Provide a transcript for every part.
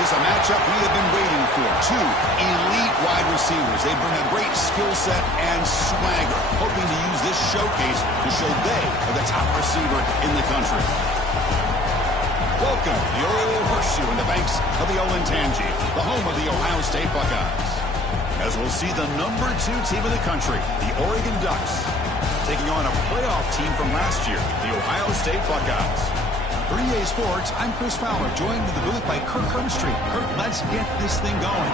This is a matchup we have been waiting for. Two elite wide receivers. They bring a great skill set and swagger, hoping to use this showcase to show they are the top receiver in the country. Welcome to the Oriole Horseshoe in the banks of the Olentangy, the home of the Ohio State Buckeyes. As we'll see the number 2 team in the country, the Oregon Ducks, taking on a playoff team from last year, the Ohio State Buckeyes. For EA Sports, I'm Chris Fowler, joined in the booth by Kirk Herbstreit. Kirk, let's get this thing going.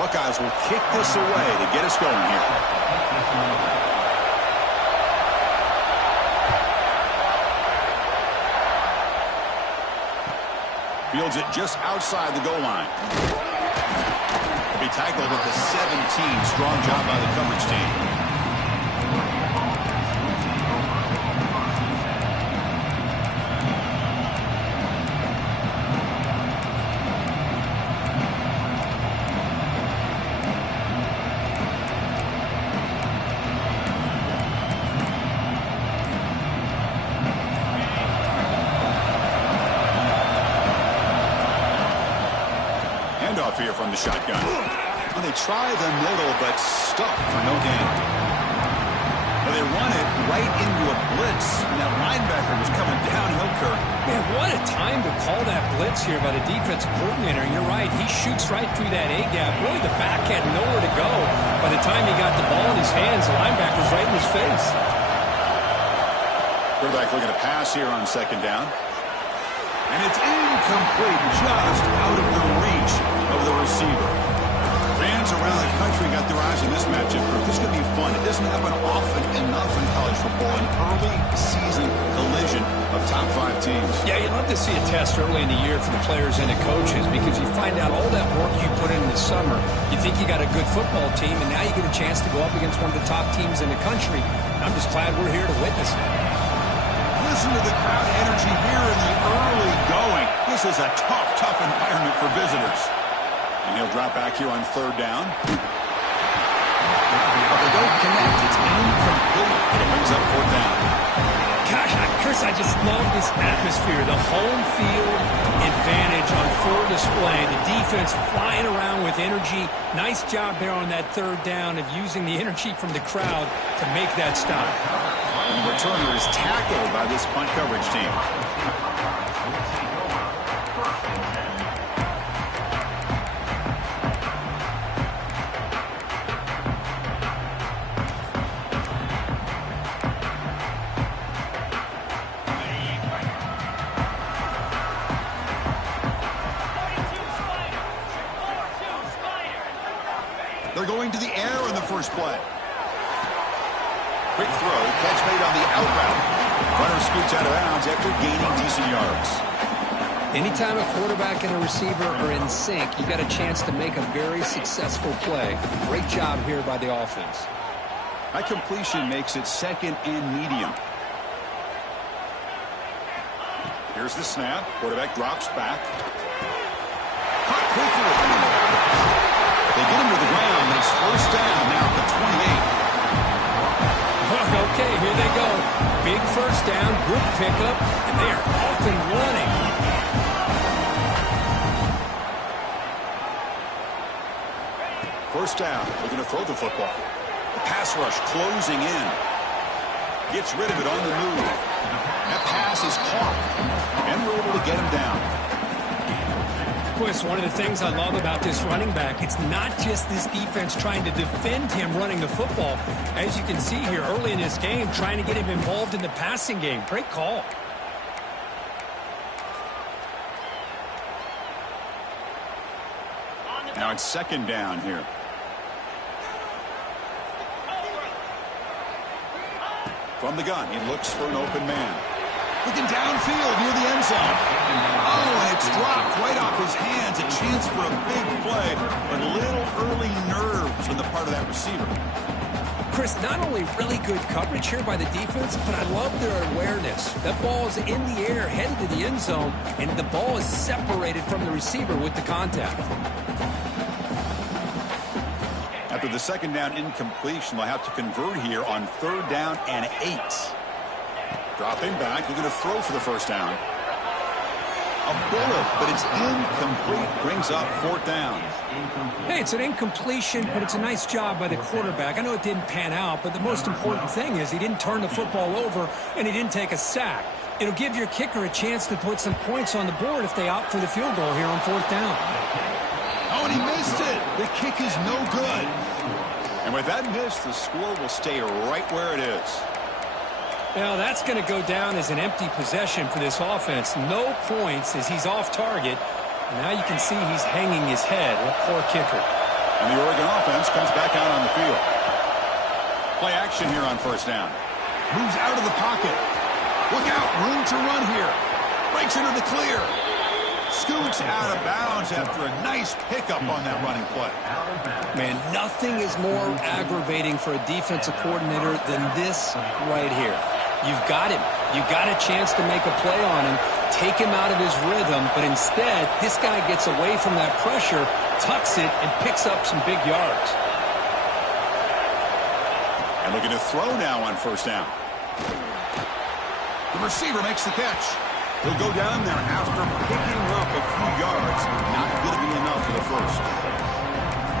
Buckeyes will kick this away to get us going here. Fields it just outside the goal line. He'll be tackled at the 17. Strong job by the coverage team. Here from the shotgun. Well, they try the middle, but stuck for no gain. Well, they run it right into a blitz, and that linebacker was coming downhill, Kirk. Man, what a time to call that blitz here by the defensive coordinator. And you're right, he shoots right through that A-gap. Really, the back had nowhere to go. By the time he got the ball in his hands, the linebacker's right in his face. Quarterback looking to pass here on second down. And it's incomplete, just out of the reach of the receiver. Fans around the country got their eyes on this matchup. This is going to be fun. It doesn't happen often enough in college football, an early season collision of top 5 teams. Yeah, you love to see a test early in the year for the players and the coaches because you find out all that work you put in the summer. You think you got a good football team, and now you get a chance to go up against one of the top teams in the country. I'm just glad we're here to witness it. Listen to the crowd energy here in the early going. This is a tough environment for visitors. And he'll drop back here on third down. But they don't connect. It's incomplete. And it brings up fourth down. Gosh, Chris, I just love this atmosphere. The home field advantage on full display. The defense flying around with energy. Nice job there on that third down of using the energy from the crowd to make that stop. And the returner is tackled by this punt coverage team. They're going to the air in the first play. Quick throw, catch made on the out route. Runner scoots out of bounds after gaining decent yards. Anytime a quarterback and a receiver are in sync, you got a chance to make a very successful play. Great job here by the offense. That completion makes it second and medium. Here's the snap. Quarterback drops back. Caught quickly. They get him to the ground. It's first down now at the 28. Okay, here they go. Big first down, good pickup, and they are off and running. First down, looking to throw the football. The pass rush closing in. Gets rid of it on the move. That pass is caught, and we're able to get him down. Chris, one of the things I love about this running back, it's not just this defense trying to defend him running the football. As you can see here early in this game, trying to get him involved in the passing game. Great call. Now it's second down here. From the gun, he looks for an open man. Looking downfield near the end zone. Oh, and it's dropped right off his hands. A chance for a big play, but a little early nerves on the part of that receiver. Chris, not only really good coverage here by the defense, but I love their awareness. That ball is in the air, headed to the end zone, and the ball is separated from the receiver with the contact. After the second down incompletion, they'll have to convert here on 3rd down and 8. Dropping back, looking to throw for the first down. A bullet, but it's incomplete, brings up 4th down. Hey, it's an incompletion, but it's a nice job by the quarterback. I know it didn't pan out, but the most important thing is he didn't turn the football over and he didn't take a sack. It'll give your kicker a chance to put some points on the board if they opt for the field goal here on 4th down. Oh, and he missed it. The kick is no good. And with that miss, the score will stay right where it is. Now, that's going to go down as an empty possession for this offense. No points as he's off target. And now you can see he's hanging his head. What poor kicker. And the Oregon offense comes back out on the field. Play action here on 1st down. Moves out of the pocket. Look out, room to run here. Breaks into the clear. Scoots out of bounds after a nice pickup on that running play. Man, nothing is more aggravating for a defensive coordinator than this right here. You've got him. You've got a chance to make a play on him, take him out of his rhythm, but instead, this guy gets away from that pressure, tucks it, and picks up some big yards. And looking to throw now on 1st down. The receiver makes the catch. He'll go down there after picking up a few yards. Not going to be enough for the first.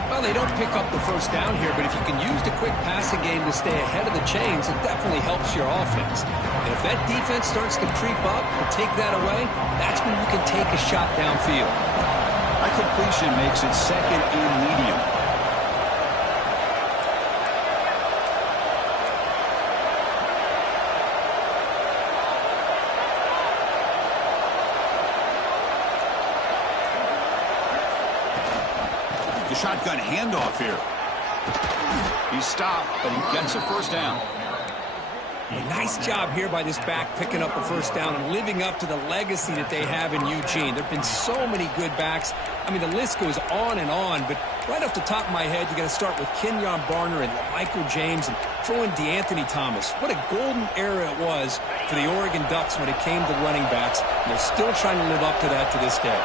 Well, they don't pick up the first down here, but if you can use the quick passing game to stay ahead of the chains, it definitely helps your offense. And if that defense starts to creep up and take that away, that's when you can take a shot downfield. That completion makes it 2nd and medium. The shotgun handoff here. He's stopped, but he gets a first down. A nice job here by this back picking up a first down and living up to the legacy that they have in Eugene. There have been so many good backs. I mean, the list goes on and on, but right off the top of my head, you got to start with Kenyon Barner and Michael James and throw in DeAnthony Thomas. What a golden era it was for the Oregon Ducks when it came to running backs. And they're still trying to live up to that to this day.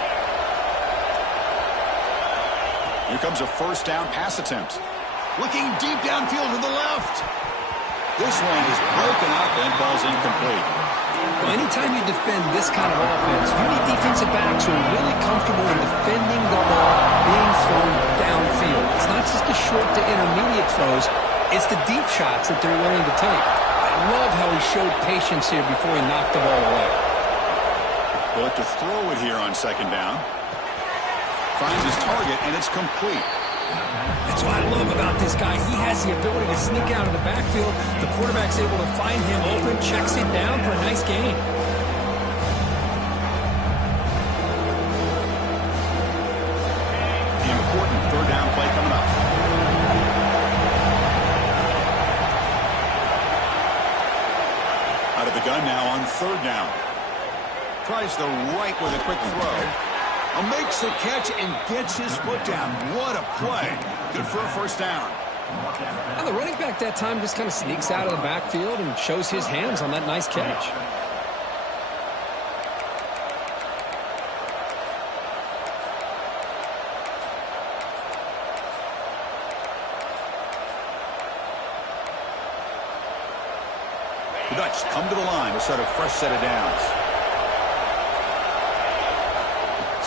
Here comes a first down pass attempt. Looking deep downfield to the left. This one is broken up and falls incomplete. Well, anytime you defend this kind of offense, you need defensive backs who are really comfortable in defending the ball being thrown downfield. It's not just the short to intermediate throws, it's the deep shots that they're willing to take. I love how he showed patience here before he knocked the ball away. He'll have to throw it here on 2nd down. Finds his target, and it's complete. That's what I love about this guy. He has the ability to sneak out of the backfield. The quarterback's able to find him open, checks it down for a nice gain. The important 3rd down play coming up. Out of the gun now on 3rd down. Tries the right with a quick throw. Makes the catch and gets his foot down. What a play. Good for a first down. And the running back that time just kind of sneaks out of the backfield and shows his hands on that nice catch. The Ducks come to the line to start a fresh set of downs.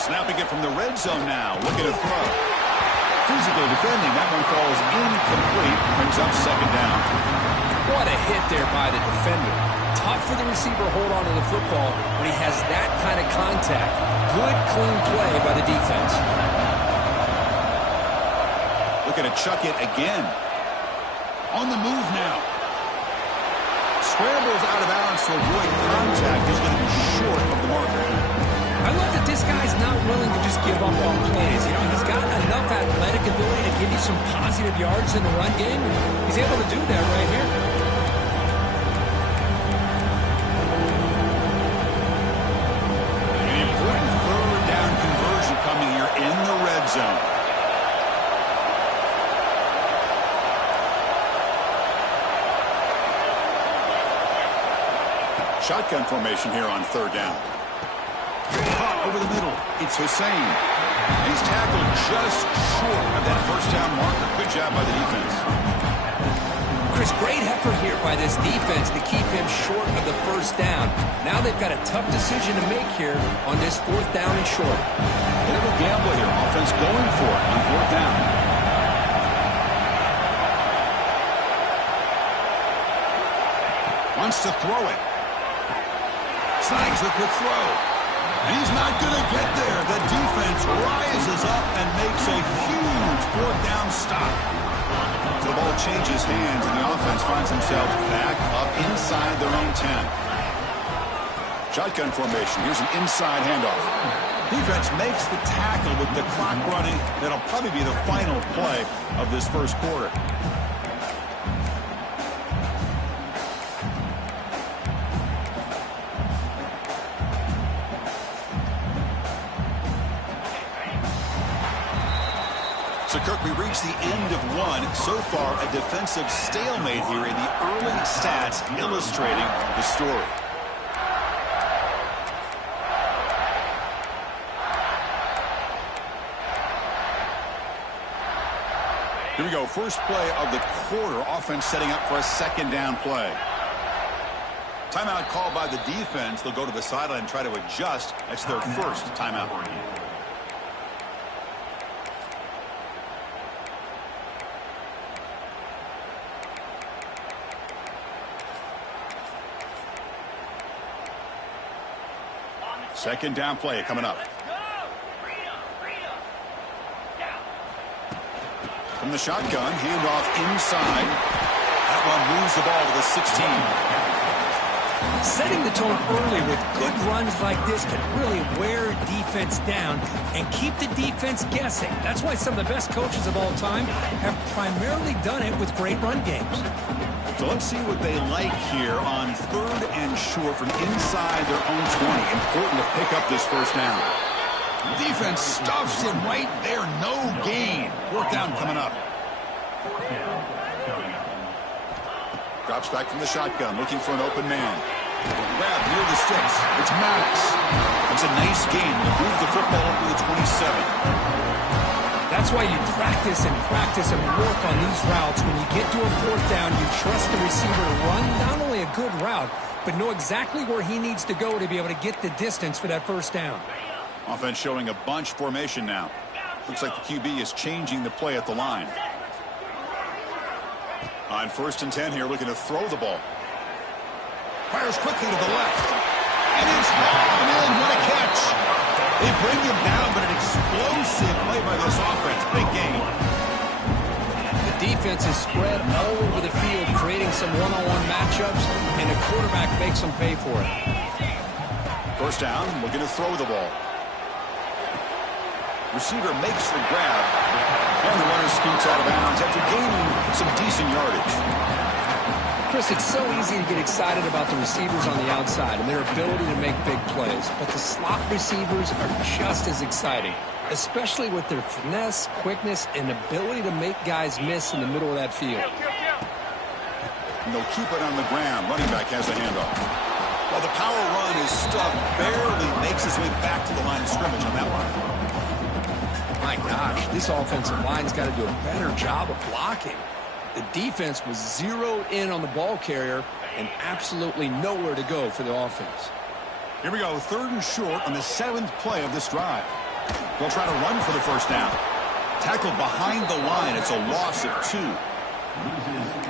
Snapping it from the red zone now. Looking to throw. Physically defending. That one falls incomplete. Brings up 2nd down. What a hit there by the defender. Tough for the receiver to hold on to the football when he has that kind of contact. Good, clean play by the defense. Looking to chuck it again. On the move now. Scrambles out of bounds to avoid contact. He's going to be short of the marker. I love that this guy's not willing to just give up on plays. You know, he's got enough athletic ability to give you some positive yards in the run game. He's able to do that right here. Shotgun formation here on third down. Caught over the middle. It's Hussein. He's tackled just short of that first down marker. Good job by the defense. Chris, great effort here by this defense to keep him short of the first down. Now they've got a tough decision to make here on this fourth down and short. Bit of a gamble here. Offense going for it on fourth down. Wants to throw it. Signs with the throw. And he's not going to get there. The defense rises up and makes a huge fourth down stop. So the ball changes hands, and the offense finds themselves back up inside their own 10. Shotgun formation. Here's an inside handoff. Defense makes the tackle with the clock running. That'll probably be the final play of this first quarter. So, Kirk, we reached the end of one. So far, a defensive stalemate here in the early stats illustrating the story. Here we go. First play of the quarter. Offense setting up for a second down play. Timeout called by the defense. They'll go to the sideline and try to adjust. That's their first timeout. Second down play coming up. From the shotgun, handoff inside. That one moves the ball to the 16. Setting the tone early with good runs like this can really wear defense down and keep the defense guessing. That's why some of the best coaches of all time have primarily done it with great run games. So let's see what they like here on third and short from inside their own 20. Important to pick up this first down. Defense stuffs him right there. No gain. Fourth down coming up. Drops back from the shotgun, looking for an open man. Grab near the sticks. It's Maddox. It's a nice gain to move the football up to the 27. That's why you practice and work on these routes. When you get to a fourth down, you trust the receiver to run not only a good route, but know exactly where he needs to go to be able to get the distance for that first down. Offense showing a bunch formation now. Looks like the QB is changing the play at the line. On first and 10 here, looking to throw the ball. Fires quickly to the left. And it's hauled in. What a catch. They bring him down, but an explosive play by this offense. Big game. The defense is spread all over the field, creating some one-on-one matchups, and the quarterback makes them pay for it. First down, looking to throw the ball. Receiver makes the grab, and the runner scoots out of bounds after gaining some decent yardage. Chris, it's so easy to get excited about the receivers on the outside and their ability to make big plays, but the slot receivers are just as exciting, especially with their finesse, quickness, and ability to make guys miss in the middle of that field. And they'll keep it on the ground. Running back has a handoff. While the power run is stuffed, barely makes his way back to the line of scrimmage on that one. My gosh, this offensive line's got to do a better job of blocking. The defense was zeroed in on the ball carrier and absolutely nowhere to go for the offense. Here we go, third and short on the 7th play of this drive. They'll try to run for the first down. Tackled behind the line. It's a loss of 2.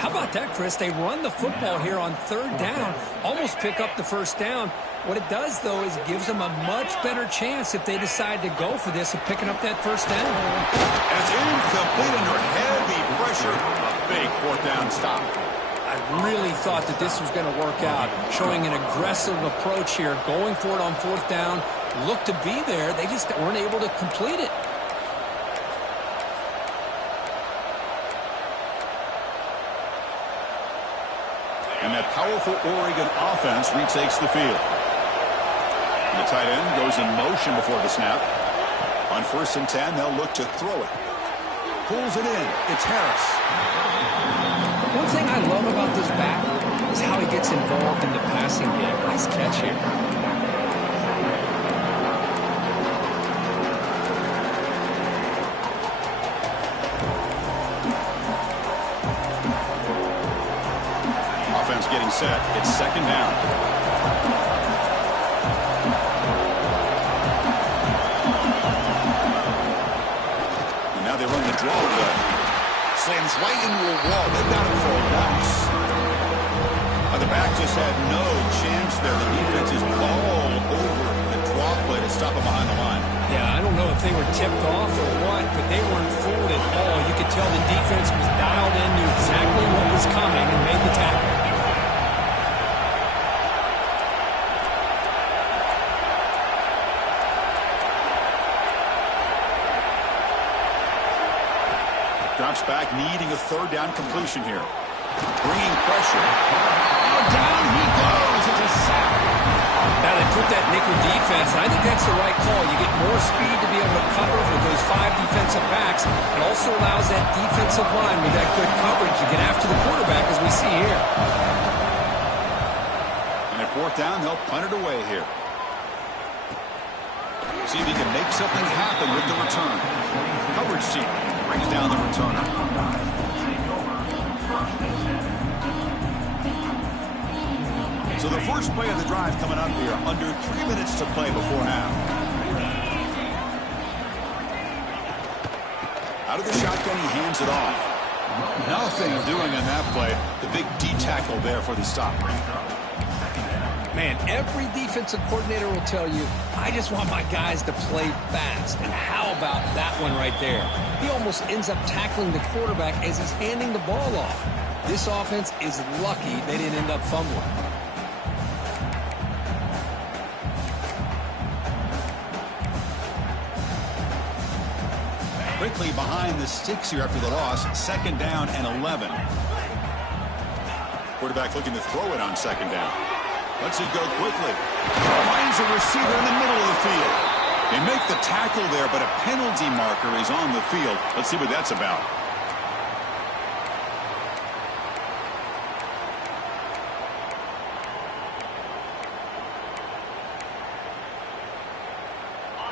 How about that, Chris? They run the football here on third down, almost pick up the first down. What it does, though, is gives them a much better chance if they decide to go for this of picking up that first down. That's incomplete under heavy pressure. A big fourth down stop. I really thought that this was going to work out, showing an aggressive approach here, going for it on fourth down. Looked to be there. They just weren't able to complete it. And that powerful Oregon offense retakes the field. And the tight end goes in motion before the snap. On first and 10, they'll look to throw it. Pulls it in. It's Harris. One thing I love about this back is is how he gets involved in the passing game. Nice catch here. Offense getting set. It's second down. And now they run the draw play. Slams right into a wall. They've got him for a loss. The back just had no chance there. The defense is all over the draw play to stop him behind the line. Yeah, I don't know if they were tipped off or what, but they weren't fooled at all. You could tell the defense was dialed in, knew exactly what was coming, and made the tackle. Drops back, needing a third down completion here. Bringing pressure. Oh, down he goes. It's a sack. Now they put that nickel defense, and I think that's the right call. You get more speed to be able to cover for those 5 defensive backs. It also allows that defensive line with that good coverage to get after the quarterback, as we see here. And at fourth down, they'll punt it away here. See if he can make something happen with the return. Coverage team brings down the returner. So the first play of the drive coming up here. Under 3 minutes to play before half. Out of the shotgun, he hands it off. Nothing doing on that play. The big D tackle there for the stop. Man, every defensive coordinator will tell you, I just want my guys to play fast. And how about that one right there? He almost ends up tackling the quarterback as he's handing the ball off. This offense is lucky they didn't end up fumbling. Quickly behind the sticks here after the loss. Second down and 11. Quarterback looking to throw it on second down. Lets it go quickly. Finds a receiver in the middle of the field. They make the tackle there, but a penalty marker is on the field. Let's see what that's about.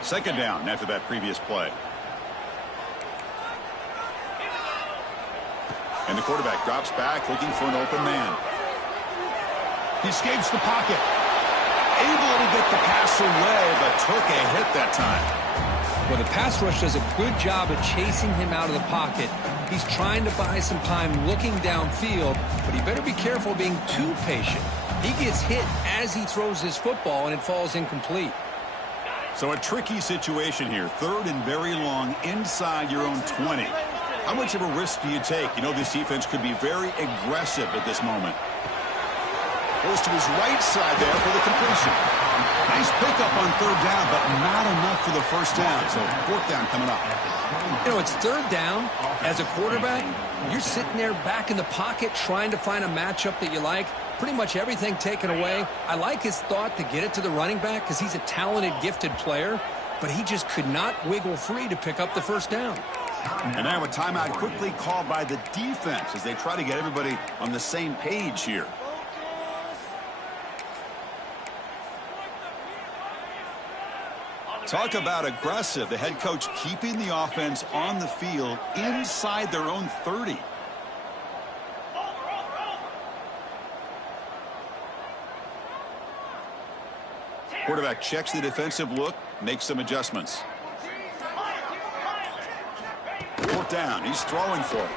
Second down after that previous play. And the quarterback drops back, looking for an open man. He escapes the pocket. Able to get the pass away, but took a hit that time. Well, the pass rush does a good job of chasing him out of the pocket. He's trying to buy some time looking downfield, but he better be careful being too patient. He gets hit as he throws his football, and it falls incomplete. So a tricky situation here. Third and very long inside your own 20. How much of a risk do you take? You know this defense could be very aggressive at this moment. Goes to his right side there for the completion. Nice pickup on third down, but not enough for the first down. So fourth down coming up. You know, it's third down. As a quarterback, you're sitting there back in the pocket trying to find a matchup that you like. Pretty much everything taken away. I like his thought to get it to the running back because he's a talented, gifted player, but he just could not wiggle free to pick up the first down. And now a timeout quickly called by the defense as they try to get everybody on the same page here. Talk about aggressive. The head coach keeping the offense on the field inside their own 30. Quarterback checks the defensive look, makes some adjustments. Fourth down. He's throwing for it.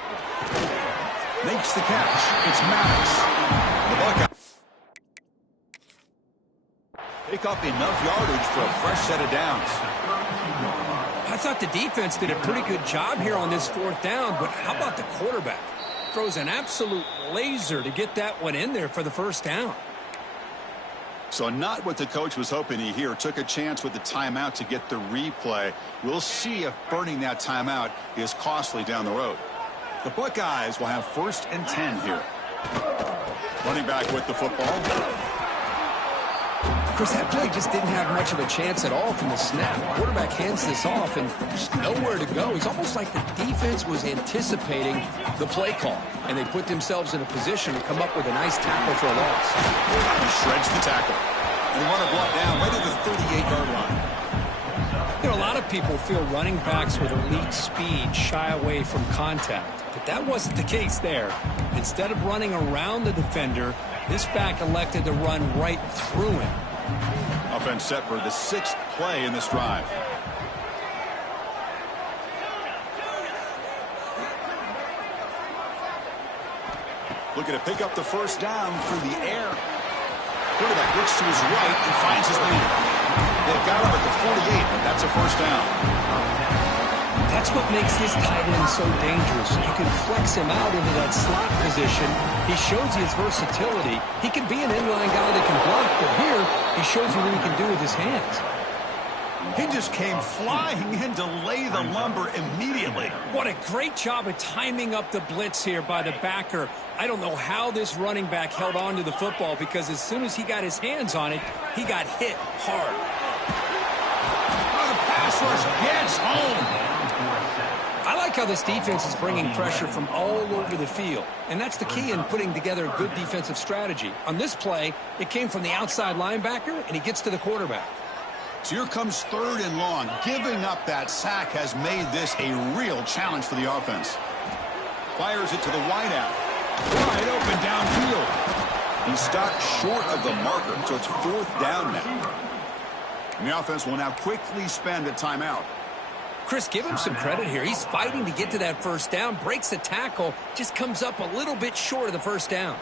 Makes the catch. It's Maddox. The Buckeyes pick up enough yardage for a fresh set of downs. I thought the defense did a pretty good job here on this fourth down, but how about the quarterback? Throws an absolute laser to get that one in there for the first down. So not what the coach was hoping to hear. Took a chance with the timeout to get the replay. We'll see if burning that timeout is costly down the road. The Buckeyes will have 1st and 10 here. Running back with the football. Chris, that play just didn't have much of a chance at all from the snap. Quarterback hands this off, and there's nowhere to go. It's almost like the defense was anticipating the play call, and they put themselves in a position to come up with a nice tackle for a loss. He shreds the tackle. And the runner brought down right at the 38-yard line. You know, a lot of people feel running backs with elite speed shy away from contact, but that wasn't the case there. Instead of running around the defender, this back elected to run right through him. Offense set for the 6th play in this drive. Looking to pick up the first down through the air. Quarterback looks to his right and finds his man. They've got him at the 48, and that's a first down. That's what makes this tight end so dangerous. You can flex him out into that slot position. He shows you his versatility. He can be an inline guy that can block, but here he shows you what he can do with his hands. He just came flying in to lay the lumber immediately. What a great job of timing up the blitz here by the backer. I don't know how this running back held on to the football, because as soon as he got his hands on it, he got hit hard. Oh, the pass rush gets home. I like how this defense is bringing pressure from all over the field, and that's the key in putting together a good defensive strategy. On this play, it came from the outside linebacker, and he gets to the quarterback. So here comes 3rd and long. Giving up that sack has made this a real challenge for the offense. Fires it to the wideout. Wide open downfield. He's stopped short of the marker, so it's 4th down now. And the offense will now quickly spend a timeout. Chris, give him some credit here. He's fighting to get to that first down, breaks the tackle, just comes up a little bit short of the first down.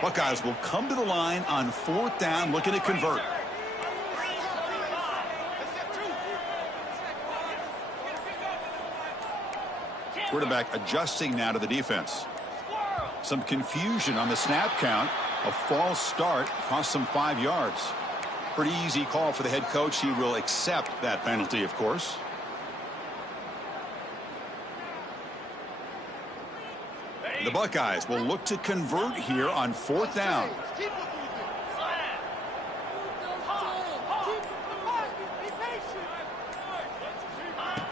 Buckeyes will come to the line on 4th down, looking to convert. Quarterback adjusting now to the defense. Some confusion on the snap count. A false start cost some 5 yards. Pretty easy call for the head coach. He will accept that penalty, of course. The Buckeyes will look to convert here on 4th down.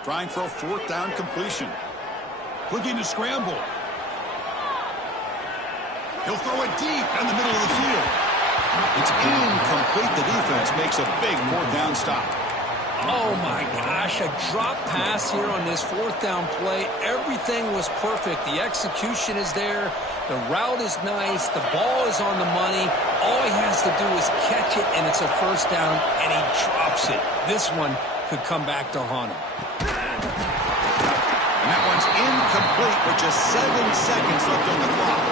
Trying for a 4th down completion. Looking to scramble. He'll throw it deep in the middle of the field. It's incomplete. The defense makes a big 4th down stop. Oh, my gosh, a drop pass here on this 4th down play. Everything was perfect. The execution is there. The route is nice. The ball is on the money. All he has to do is catch it, and it's a first down, and he drops it. This one could come back to haunt him. And that one's incomplete with just 7 seconds left on the clock.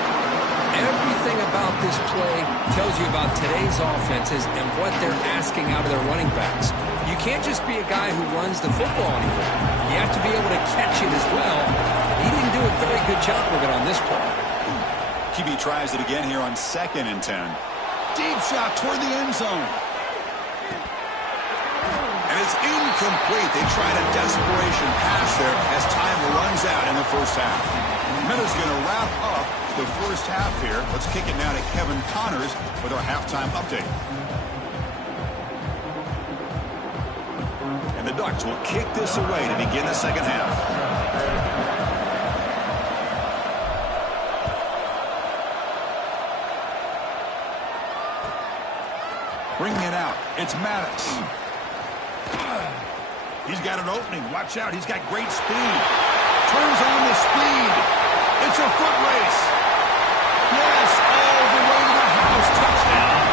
Everything about this play tells you about today's offenses and what they're asking out of their running backs. You can't just be a guy who runs the football anymore. You have to be able to catch it as well. He didn't do a very good job of it on this play. QB tries it again here on 2nd and 10. Deep shot toward the end zone. And it's incomplete. They tried a desperation pass there as time runs out in the first half. Miller's going to wrap up the first half here. Let's kick it now to Kevin Connors with our halftime update. And the Ducks will kick this away to begin the second half. Bringing it out. It's Maddox. He's got an opening. Watch out. He's got great speed. Turns on the speed. It's a foot race. Yes, all the way to the house. Touchdown.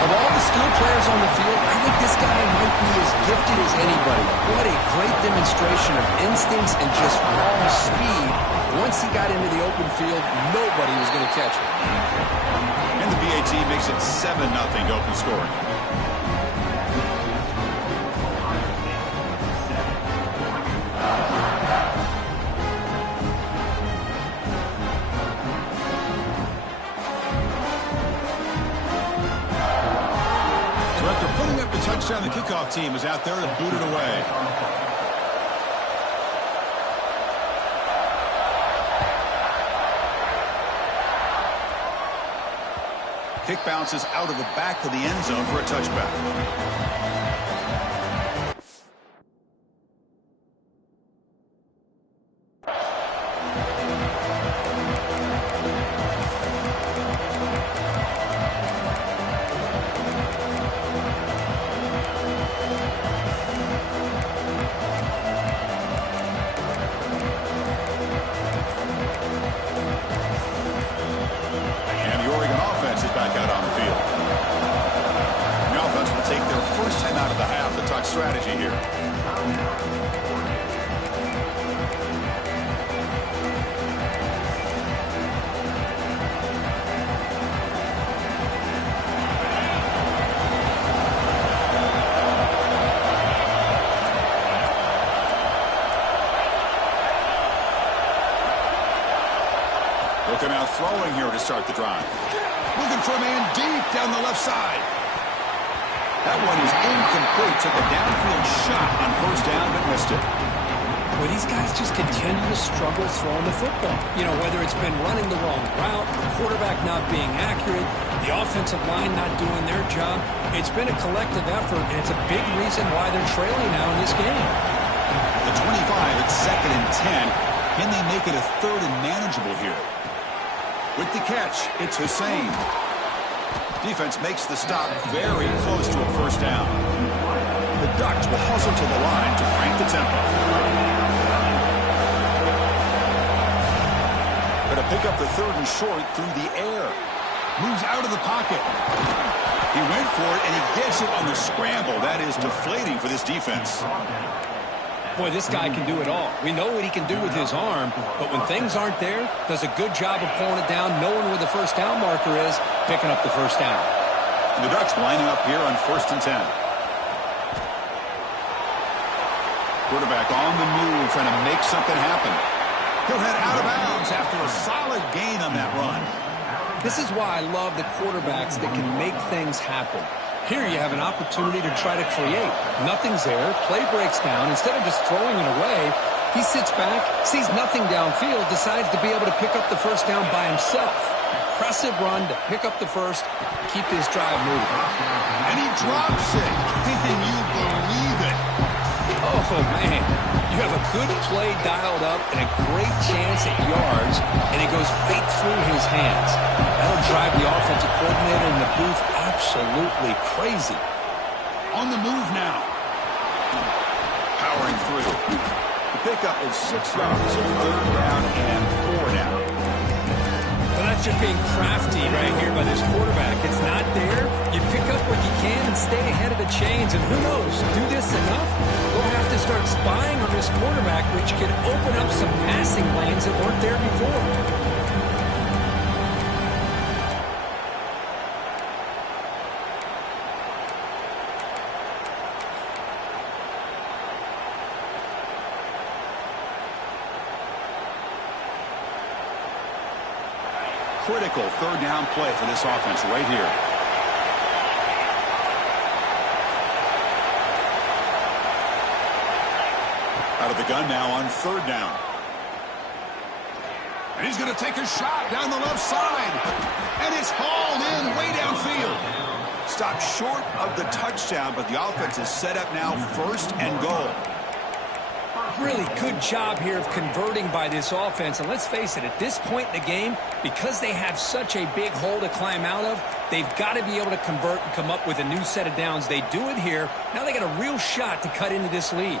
Of all the skill players on the field, I think this guy might be as gifted as anybody. What a great demonstration of instincts and just raw speed. Once he got into the open field, nobody was going to catch him. And the BAT makes it 7-0 to open scoring. Touchdown. The kickoff team is out there to boot it away. kick bounces out of the back of the end zone for a touchback. Strategy here. Looking out throwing here to start the drive. Looking for a man deep down the left side. That one is incomplete. Took a downfield shot on first down, but missed it. Well, these guys just continue to struggle throwing the football. You know, whether it's been running the wrong route, the quarterback not being accurate, the offensive line not doing their job. It's been a collective effort, and it's a big reason why they're trailing now in this game. The 25 at 2nd and 10. Can they make it a 3rd and manageable here? With the catch, it's Hussein. Defense makes the stop very close to a first down. The Ducks will hustle to the line to crank the tempo. Going to pick up the 3rd and short through the air. Moves out of the pocket. He went for it, and he gets it on the scramble. That is deflating for this defense. Boy, this guy can do it all. We know what he can do with his arm, but when things aren't there, does a good job of pulling it down, knowing where the first down marker is, picking up the first down. And the Ducks lining up here on 1st and 10. Quarterback on the move, trying to make something happen. He'll head out of bounds after a solid gain on that run. This is why I love the quarterbacks that can make things happen. Here you have an opportunity to try to create. Nothing's there. Play breaks down. Instead of just throwing it away, he sits back, sees nothing downfield, decides to be able to pick up the first down by himself. Impressive run to pick up the first, keep this drive moving. And he drops it. Can you believe it? Oh, man. You have a good play dialed up and a great chance at yards, and it goes right through his hands. That'll drive the offensive coordinator in the booth absolutely crazy. On the move now. Powering through. The pickup is 6 yards, so 3rd down and 4 now. Well, that's just being crafty right here by this quarterback. It's not there. You pick up what you can and stay ahead of the chains. And who knows, do this enough, we'll have to start spying on this quarterback, which can open up some passing lanes that weren't there before. Critical 3rd down play for this offense right here. Out of the gun now on 3rd down. And he's going to take a shot down the left side. And it's hauled in way downfield. Stopped short of the touchdown, but the offense is set up now 1st and goal. Really good job here of converting by this offense. And let's face it, at this point in the game, because they have such a big hole to climb out of, they've got to be able to convert and come up with a new set of downs. They do it here. Now they got a real shot to cut into this lead.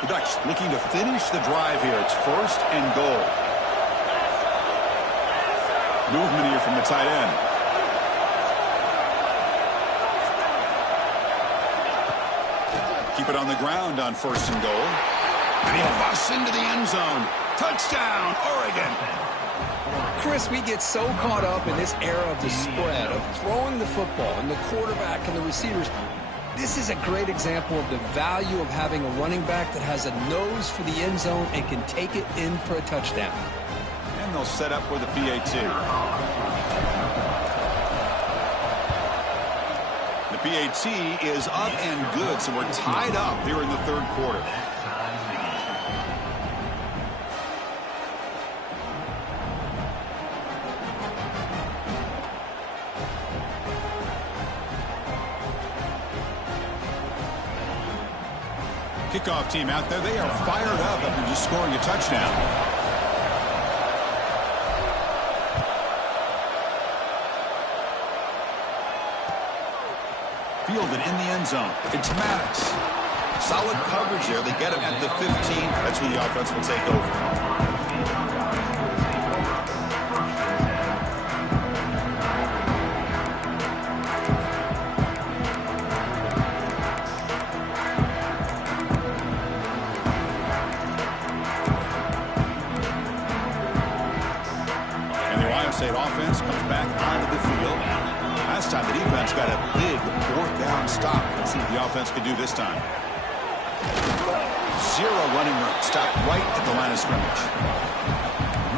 The Ducks looking to finish the drive here. It's 1st and goal. Movement here from the tight end. Keep it on the ground on 1st and goal. And he busts into the end zone. Touchdown, Oregon. Chris, we get so caught up in this era of the spread, of throwing the football and the quarterback and the receivers. This is a great example of the value of having a running back that has a nose for the end zone and can take it in for a touchdown. And they'll set up with a PAT. The PAT is up and good, so we're tied up here in the 3rd quarter. Kickoff team out there, they are fired up after just scoring a touchdown. Fielded in the end zone. It's Maddox. Solid coverage there. They get him at the 15. That's where the offense will take over. State offense comes back onto the field. Last time the defense got a big fourth down stop. Let's see what the offense can do this time. Zero running room. Stop right at the line of scrimmage.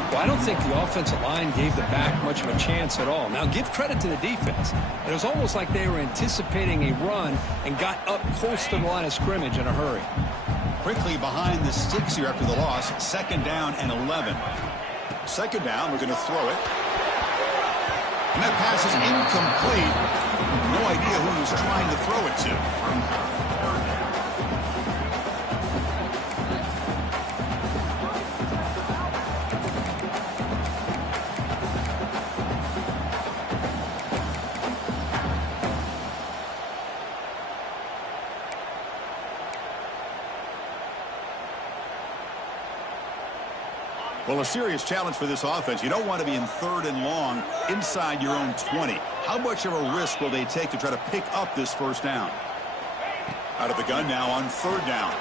Well, I don't think the offensive line gave the back much of a chance at all. Now, give credit to the defense. It was almost like they were anticipating a run and got up close to the line of scrimmage in a hurry. Quickly behind the sticks here after the loss. 2nd down and 11. 2nd down, we're going to throw it. And that pass is incomplete. No idea who he was trying to throw it to. Well, a serious challenge for this offense. You don't want to be in 3rd and long inside your own 20. How much of a risk will they take to try to pick up this 1st down? Out of the gun now on 3rd down.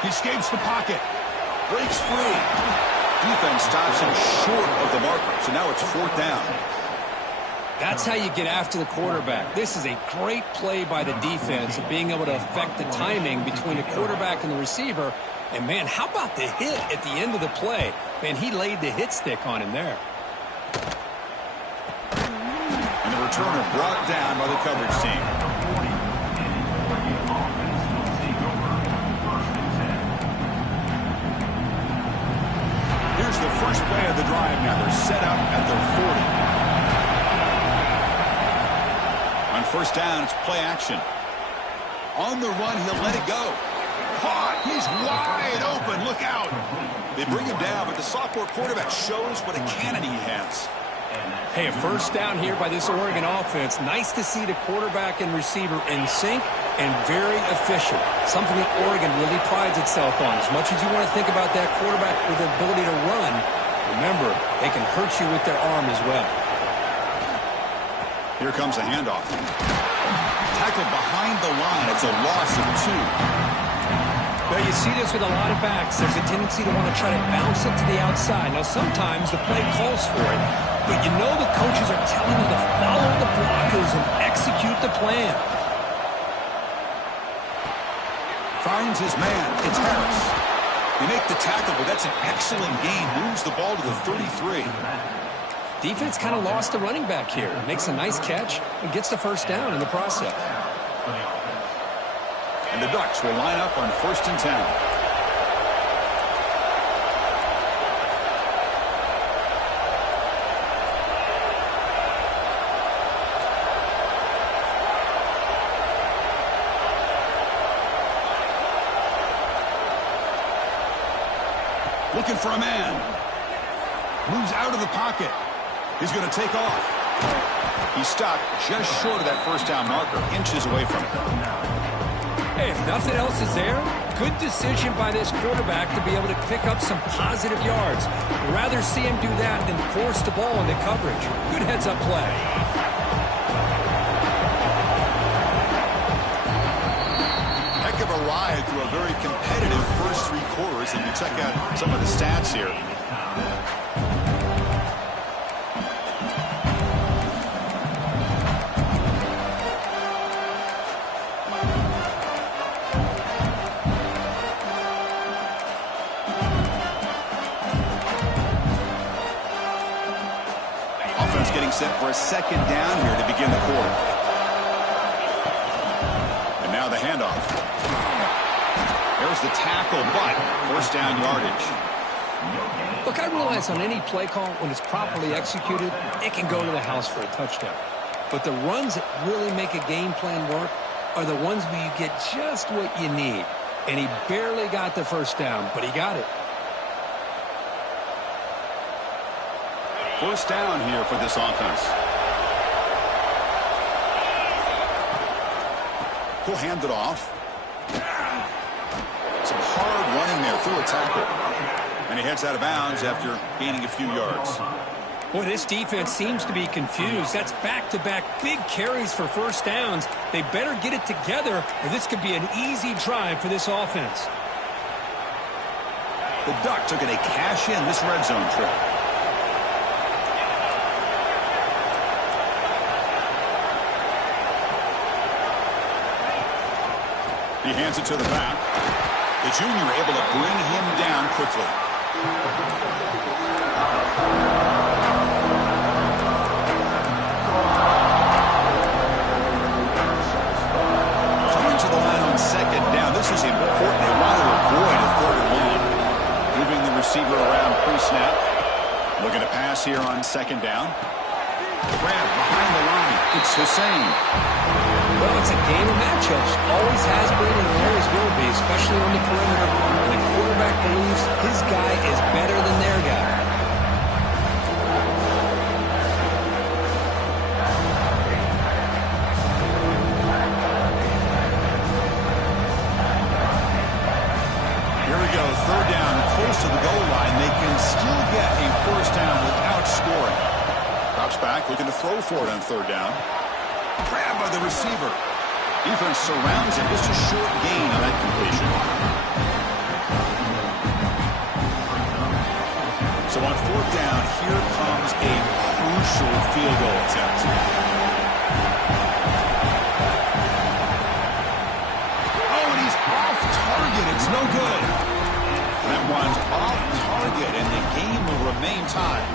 He escapes the pocket. Breaks free. Defense stops him short of the marker. So now it's 4th down. That's how you get after the quarterback. This is a great play by the defense of being able to affect the timing between the quarterback and the receiver. And, man, how about the hit at the end of the play? Man, he laid the hit stick on him there. And the returner brought down by the coverage team. Here's the first play of the drive now. They're set up at their 40. On 1st down, it's play action. On the run, he'll let it go. Caught. He's wide open. Look out. They bring him down, but the sophomore quarterback shows what a cannon he has. Hey, a 1st down here by this Oregon offense. Nice to see the quarterback and receiver in sync and very efficient. Something that Oregon really prides itself on. As much as you want to think about that quarterback with the ability to run, remember, they can hurt you with their arm as well. Here comes a handoff. Tackled behind the line. It's a loss of 2. Well, you see this with a lot of backs. There's a tendency to want to try to bounce it to the outside. Now, sometimes the play calls for it, but you know the coaches are telling you to follow the blockers and execute the plan. Finds his man. It's Harris. They make the tackle, but that's an excellent gain. Moves the ball to the 33. Defense kind of lost the running back here. Makes a nice catch and gets the 1st down in the process. And the Ducks will line up on 1st and 10. Looking for a man. Moves out of the pocket. He's going to take off. He stopped just short of that 1st down marker, inches away from it. Hey, if nothing else is there, good decision by this quarterback to be able to pick up some positive yards. I'd rather see him do that than force the ball into coverage. Good heads-up play. Heck of a ride through a very competitive first 3 quarters. If you check out some of the stats here. Getting set for a 2nd down here to begin the quarter. And now the handoff. There's the tackle, but 1st down yardage. Look, I realize on any play call, when it's properly executed, it can go to the house for a touchdown. But the runs that really make a game plan work, are the ones where you get just what you need. And he barely got the first down, but he got it. First down here for this offense. He'll hand it off. Some hard running there through a tackle. And he heads out of bounds after gaining a few yards. Boy, this defense seems to be confused. That's back-to-back big carries for first downs. They better get it together, or this could be an easy drive for this offense. The Ducks are going to cash in this red zone trip. He hands it to the back. The junior able to bring him down quickly. Coming to the line on second down. This is important. They want to avoid a third and long. Moving the receiver around pre-snap. Looking to pass here on second down. Grab behind the line. It's Hussein. Well, it's a game of matchups. Always has been and always will be, especially on the perimeter. And the quarterback believes his guy is better than their guy. Here we go. Third down, close to the goal line. They can still get a first down without scoring. Drops back, looking to throw for it on third down. Grabbed by the receiver. Defense surrounds him. Just a short gain on that completion. So on fourth down, here comes a crucial field goal attempt. Oh, and he's off target. It's no good. That one's off target, and the game will remain tied.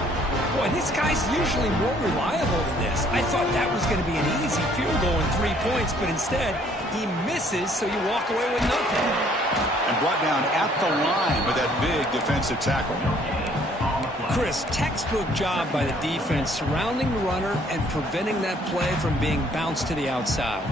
Boy, this guy's usually more reliable than this. I thought that was going to be an easy field goal in 3 points, but instead, he misses, so you walk away with nothing. And brought down at the line with that big defensive tackle. Chris, textbook job by the defense surrounding the runner and preventing that play from being bounced to the outside.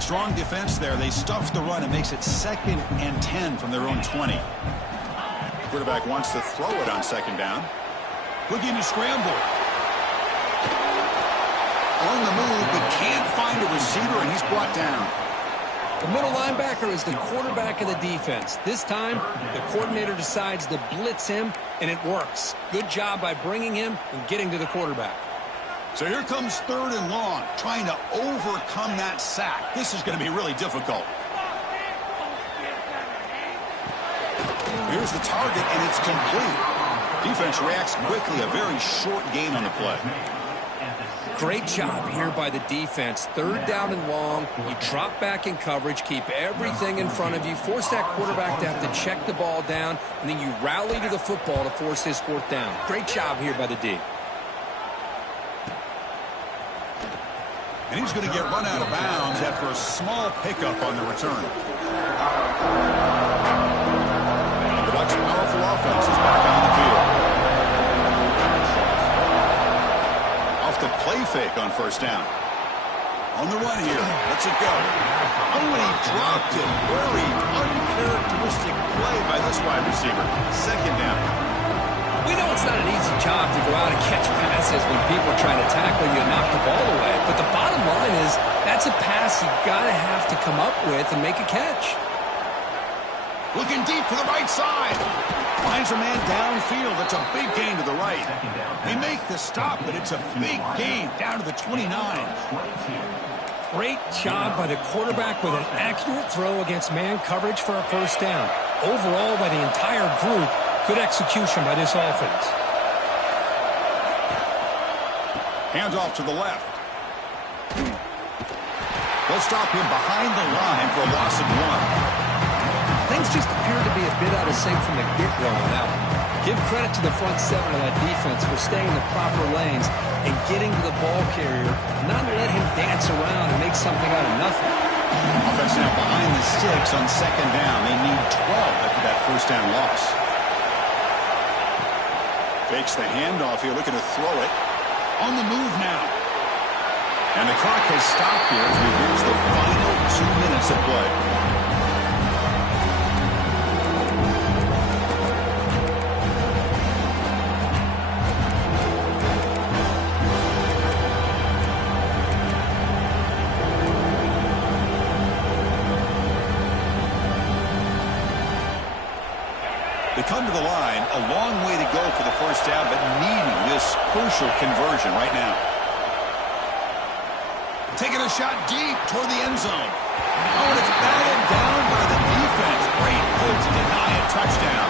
Strong defense there. They stuff the run and makes it 2nd and 10 from their own 20. Quarterback wants to throw it on second down. Looking to scramble. On the move, but can't find a receiver, and he's brought down. The middle linebacker is the quarterback of the defense. This time, the coordinator decides to blitz him, and it works. Good job by bringing him and getting to the quarterback. So here comes third and long, trying to overcome that sack. This is going to be really difficult. Here's the target, and it's complete. Defense reacts quickly, a very short gain on the play. Great job here by the defense. Third down and long. You drop back in coverage, keep everything in front of you, force that quarterback to have to check the ball down, and then you rally to the football to force his fourth down. Great job here by the D. And he's going to get run out of bounds after a small pickup on the return. The Ducks' powerful offense is back on the field. Off the play fake on first down. On the run here. Lets it go. Oh, and he dropped it. Very uncharacteristic play by this wide receiver. Second down. We know it's not an easy job to go out and catch passes when people are trying to tackle you and knock the ball away. But the bottom line is that's a pass you got to have to come up with and make a catch. Looking deep to the right side. Finds a man downfield. It's a big gain to the right. They make the stop, but it's a big gain down to the 29. Great job by the quarterback with an accurate throw against man coverage for a first down. Overall, by the entire group, good execution by this offense. Hands off to the left. They'll stop him behind the line for a loss of 1. Things just appear to be a bit out of sync from the get-go on that one. Give credit to the front seven of that defense for staying in the proper lanes and getting to the ball carrier, not let him dance around and make something out of nothing. Offense now behind the sticks on second down. They need 12 after that first down loss. Fakes the handoff here, looking to throw it. On the move now. And the clock has stopped here as we reach the final 2 minutes of play. They come to the line, a long way to go for the first down, but needing this crucial conversion right now. Taking a shot deep toward the end zone. Oh, and it's batted down by the defense. Great play to deny a touchdown.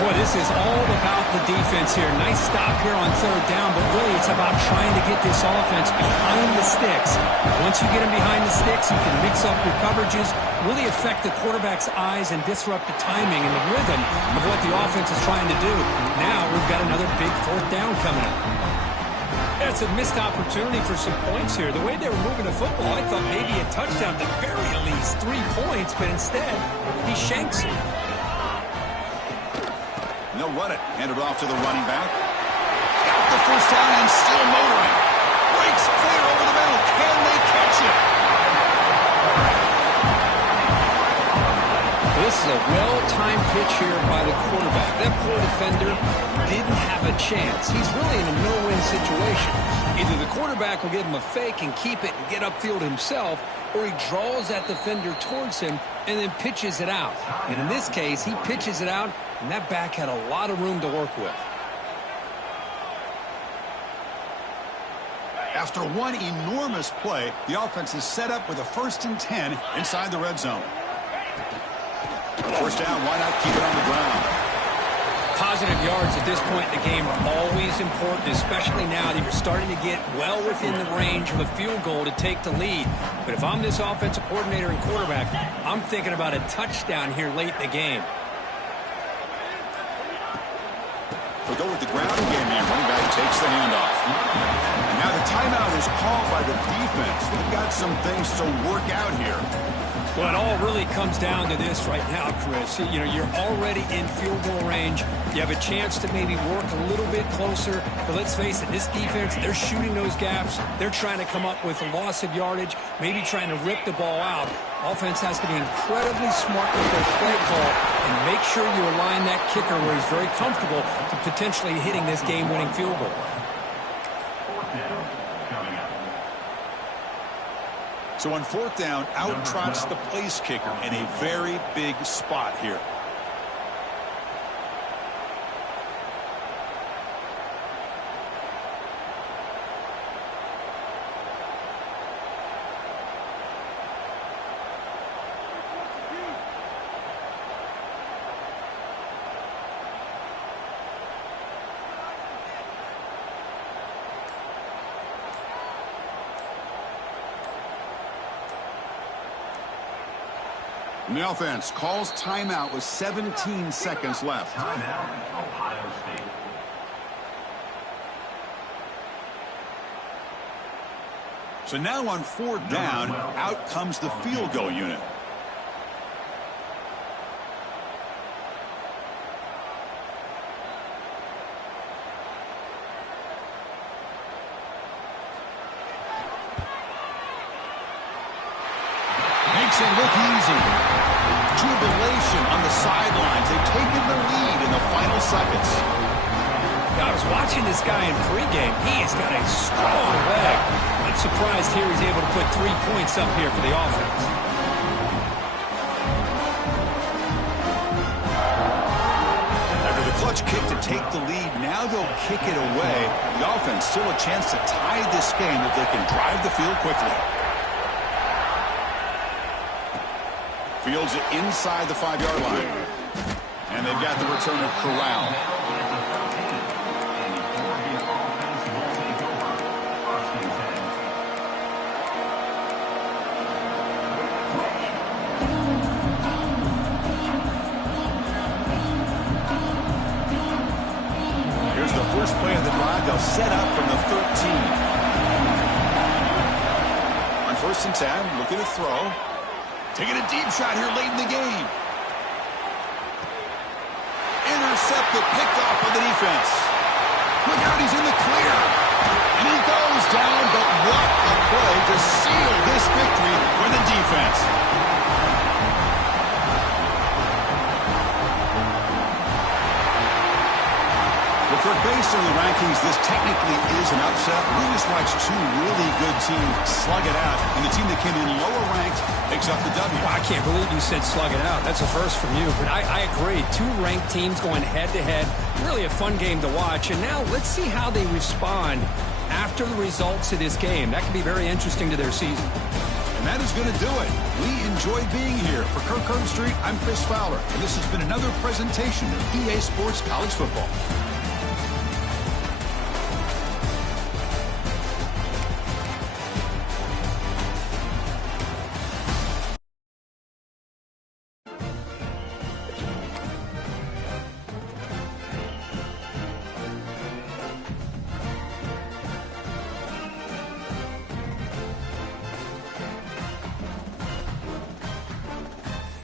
Boy, this is all about the defense here. Nice stop here on third down, but really it's about trying to get this offense behind the sticks. Once you get them behind the sticks, you can mix up your coverages, really affect the quarterback's eyes and disrupt the timing and the rhythm of what the offense is trying to do. Now we've got another big fourth down coming up. That's a missed opportunity for some points here. The way they were moving the football, I thought maybe a touchdown, at the very least 3 points, but instead he shanks it. And they'll run it. Hand it off to the running back. Got the first down and still motoring. Breaks clear over the middle. Can they catch it? This is a well-timed pitch here by the quarterback. That poor defender didn't have a chance. He's really in a no-win situation. Either the quarterback will give him a fake and keep it and get upfield himself, or he draws that defender towards him and then pitches it out. And in this case, he pitches it out, and that back had a lot of room to work with. After one enormous play, the offense is set up with a 1st and 10 inside the red zone. First down, why not keep it on the ground? Positive yards at this point in the game are always important, especially now that you're starting to get well within the range of a field goal to take the lead. But if I'm this offensive coordinator and quarterback, I'm thinking about a touchdown here late in the game. They'll go with the ground game here. Running back takes the handoff. And now the timeout is called by the defense. They've got some things to work out here. Well, it all really comes down to this right now, Chris. You know, you're already in field goal range. You have a chance to maybe work a little bit closer. But let's face it, this defense, they're shooting those gaps. They're trying to come up with a loss of yardage, maybe trying to rip the ball out. Offense has to be incredibly smart with their play call and make sure you align that kicker where he's very comfortable to potentially hitting this game-winning field goal. So on fourth down, out trots the place kicker in a very big spot here. And the offense calls timeout with 17 seconds left. Timeout, Ohio State. So now on fourth down, out comes the field goal unit. Makes it look easy. Jubilation on the sidelines. They've taken the lead in the final seconds. I was watching this guy in pregame. He has got a strong leg. I'm surprised here he's able to put 3 points up here for the offense. After the clutch kick to take the lead, now they'll kick it away. The offense still a chance to tie this game if they can drive the field quickly. Fields it inside the 5-yard line. And they've got the return of Corral. Here's the first play of the drive. They'll set up from the 13. On first and 10, looking to throw. Taking a deep shot here late in the game. Intercepted, picked off by the defense. Look out, he's in the clear. And he goes down, but what a play to seal this victory for the defense. Well, based on the rankings, this technically is an upset. We just watched two really good teams slug it out, and the team that came in lower ranked picks up the W. Well, I can't believe you said slug it out. That's a first from you, but I agree. Two ranked teams going head-to-head. Really a fun game to watch, and now let's see how they respond after the results of this game. That could be very interesting to their season. And that is going to do it. We enjoyed being here. For Kirk Herbstreit, I'm Chris Fowler, and this has been another presentation of EA Sports College Football.